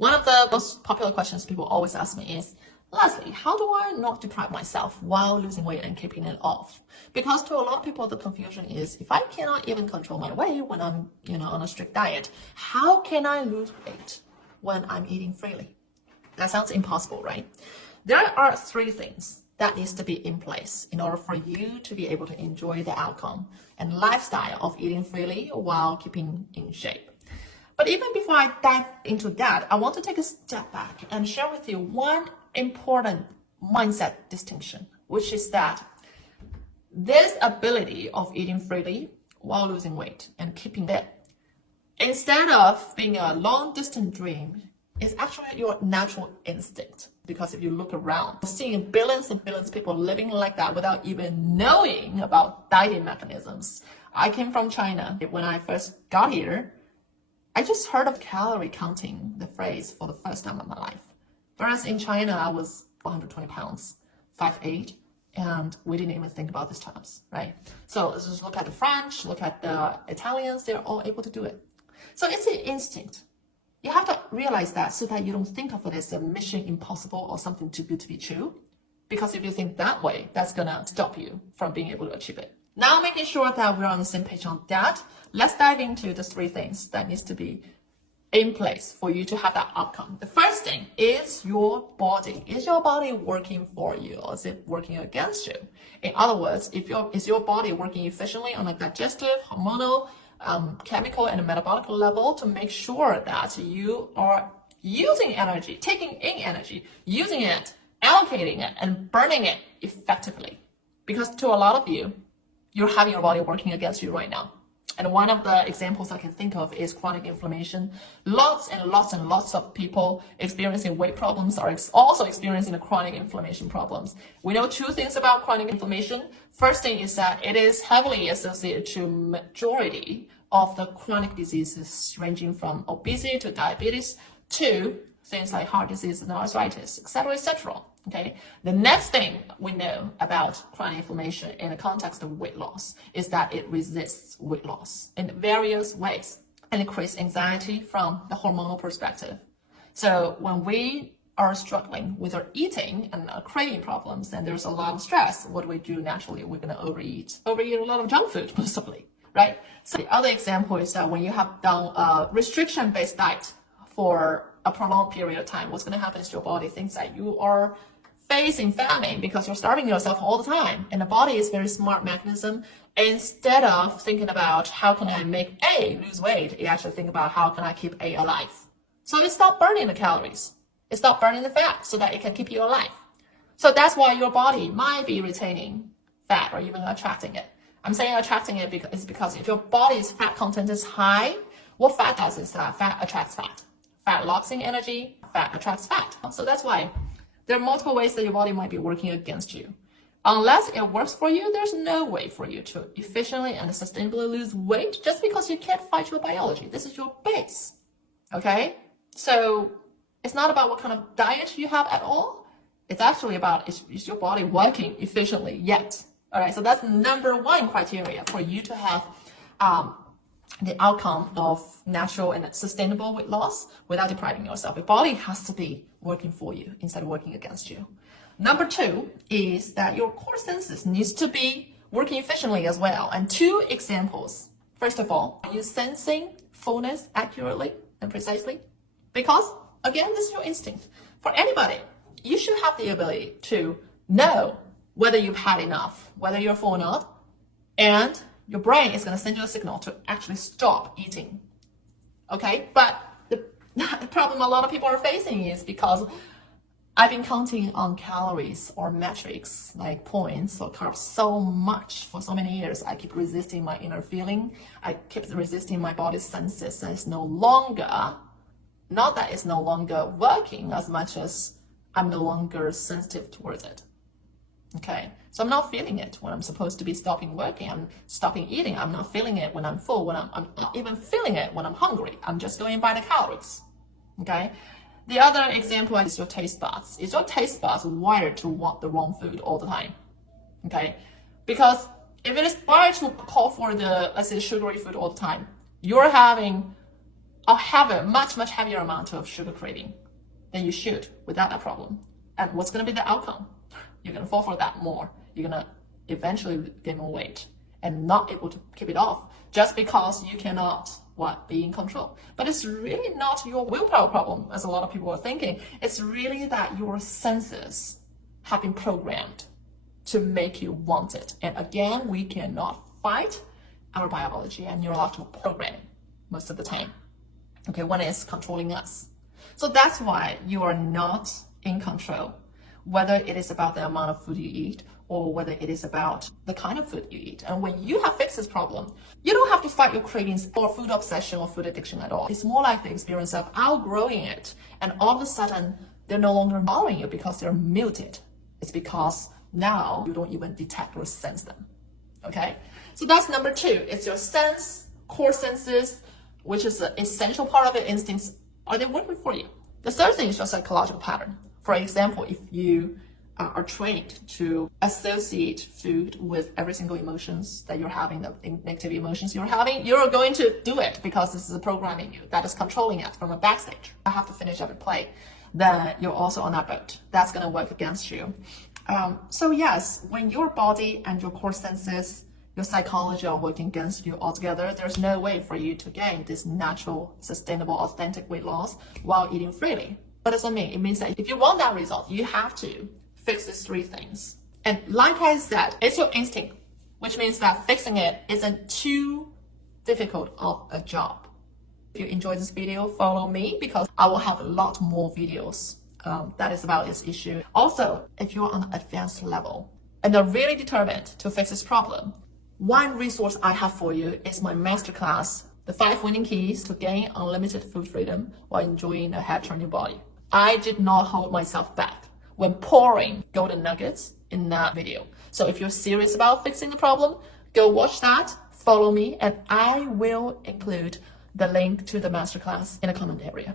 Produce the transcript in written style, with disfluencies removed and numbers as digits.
One of the most popular questions people always ask me is, Leslie, how do I not deprive myself while losing weight and keeping it off? Because to a lot of people, the confusion is, if I cannot even control my weight when I'm, on a strict diet, how can I lose weight when I'm eating freely? That sounds impossible, right? There are three things that needs to be in place in order for you to be able to enjoy the outcome and lifestyle of eating freely while keeping in shape. But even before I dive into that, I want to take a step back and share with you one important mindset distinction, which is that this ability of eating freely while losing weight and keeping fit, instead of being a long distance dream, is actually your natural instinct. Because if you look around, seeing billions and billions of people living like that without even knowing about dieting mechanisms. I came from China. When I first got here, I just heard of calorie counting, the phrase, for the first time in my life. Whereas in China, I was 120 pounds, 5'8", and we didn't even think about these terms, right? So let's just look at the French, look at the Italians, they're all able to do it. So it's an instinct. You have to realize that so that you don't think of it as a mission impossible or something too good to be true. Because if you think that way, that's gonna stop you from being able to achieve it. Now, making sure that we're on the same page on that, let's dive into the three things that needs to be in place for you to have that outcome. The first thing is your body. Is your body working for you, or is it working against you? In other words, is your body working efficiently on a digestive, hormonal, chemical, and metabolic level to make sure that you are using energy, taking in energy, using it, allocating it, and burning it effectively? Because to a lot of you, you're having your body working against you right now. And one of the examples I can think of is chronic inflammation. Lots and lots and lots of people experiencing weight problems are also experiencing the chronic inflammation problems. We know two things about chronic inflammation. First thing is that it is heavily associated to majority of the chronic diseases ranging from obesity to diabetes to things like heart disease and arthritis, etc., etc. Okay. The next thing we know about chronic inflammation in the context of weight loss is that it resists weight loss in various ways, and it creates anxiety from the hormonal perspective. So when we are struggling with our eating and our craving problems, and there's a lot of stress, what do we do naturally? We're going to overeat a lot of junk food, possibly, right? So the other example is that when you have done a restriction-based diet for a prolonged period of time, what's going to happen is your body thinks that you are facing famine because you're starving yourself all the time. And the body is a very smart mechanism. Instead of thinking about how can I make A lose weight, you actually think about how can I keep A alive. So it stops burning the calories. It stops burning the fat so that it can keep you alive. So that's why your body might be retaining fat or even attracting it. I'm saying attracting it because if your body's fat content is high, what fat does is that fat attracts fat. Fat locks in energy, fat attracts fat. So that's why there are multiple ways that your body might be working against you. Unless it works for you, there's no way for you to efficiently and sustainably lose weight just because you can't fight your biology. This is your base, okay? So it's not about what kind of diet you have at all. It's actually about is your body working efficiently yet? All right, so that's number one criteria for you to have the outcome of natural and sustainable weight loss without depriving yourself. Your body has to be working for you instead of working against you. Number two is that your core senses needs to be working efficiently as well. And two examples. First of all, are you sensing fullness accurately and precisely? Because again, this is your instinct. For anybody, you should have the ability to know whether you've had enough, whether you're full or not, and your brain is going to send you a signal to actually stop eating. Okay? But the problem a lot of people are facing is because I've been counting on calories or metrics like points or carbs so much for so many years. I keep resisting my inner feeling. I keep resisting my body's senses. And it's no longer, not that it's no longer working as much as I'm no longer sensitive towards it. Okay, so I'm not feeling it when I'm supposed to be stopping working. I'm stopping eating. I'm not feeling it when I'm full. I'm not even feeling it when I'm hungry. I'm just going by the calories. Okay. The other example is your taste buds. Is your taste buds wired to want the wrong food all the time? Okay, because if it is wired to call for the, let's say, sugary food all the time, you're having a heavier, much heavier amount of sugar craving than you should without that problem. And what's going to be the outcome? You're going to fall for that more. You're going to eventually gain more weight and not able to keep it off just because you cannot be in control. But it's really not your willpower problem, as a lot of people are thinking. It's really that your senses have been programmed to make you want it. And again, we cannot fight our biology and neurological programming most of the time. Okay, when it's controlling us. So that's why you are not in control, whether it is about the amount of food you eat or whether it is about the kind of food you eat. And when you have fixed this problem, you don't have to fight your cravings or food obsession or food addiction at all. It's more like the experience of outgrowing it. And all of a sudden, they're no longer bothering you because they're muted. It's because now you don't even detect or sense them. Okay? So that's number 2. It's your core senses, which is an essential part of your instincts. Are they working for you? The third thing is your psychological pattern. For example, if you are trained to associate food with every single emotions that you're having, the negative emotions you're having, you're going to do it because this is programming you, that is controlling it from a backstage. I have to finish every play. Then you're also on that boat. That's going to work against you. So yes, when your body and your core senses, your psychology are working against you altogether, there's no way for you to gain this natural, sustainable, authentic weight loss while eating freely. What does that mean? It means that if you want that result, you have to fix these 3 things. And like I said, it's your instinct, which means that fixing it isn't too difficult of a job. If you enjoyed this video, follow me because I will have a lot more videos that is about this issue. Also, if you're on an advanced level and are really determined to fix this problem, one resource I have for you is my masterclass, The 5 Winning Keys to Gain Unlimited Food Freedom While Enjoying a Head-Turning Body. I did not hold myself back when pouring golden nuggets in that video. So if you're serious about fixing the problem, go watch that, follow me, and I will include the link to the masterclass in the comment area.